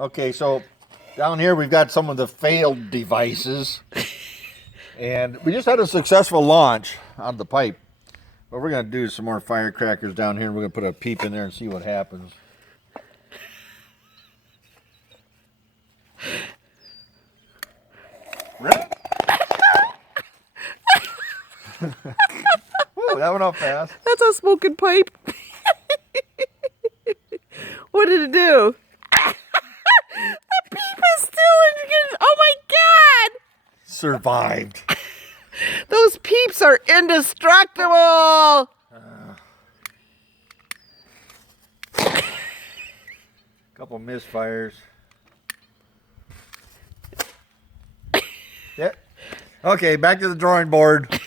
Okay, so down here we've got some of the failed devices. And we just had a successful launch out of the pipe. What we're going to do is some more firecrackers down here. We're going to put a peep in there and see what happens. Woo, that went off fast. That's a smoking pipe. What did it do? The peep is still in. Oh my God! Survived. Those peeps are indestructible. Couple misfires. Yeah. Okay, back to the drawing board.